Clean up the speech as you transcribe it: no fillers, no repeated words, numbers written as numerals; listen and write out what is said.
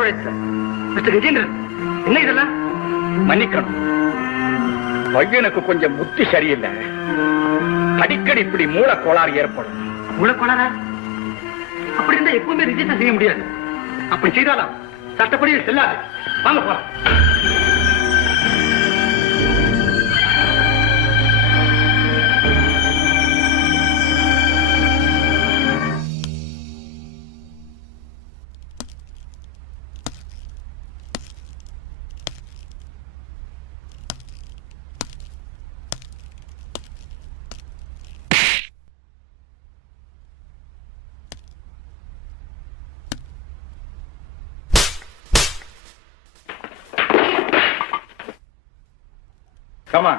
வரவழைத்த mister Gajendran, என்ன இதெல்லாம்? மன்னிக்கணும், பையனுக்கு கொஞ்சம் புத்தி சரியில்லை. அடிக்கடி இப்படி மூலக்கோளாறு ஏற்படும். மூலக்கோளாரா? அப்படி இருந்தா எப்பவுமே ரிஜிஸ்டர் செய்ய முடியாது. அப்படி செய்தாலும் சட்டப்படி செல்லாது. வாங்க போலாம். Come on.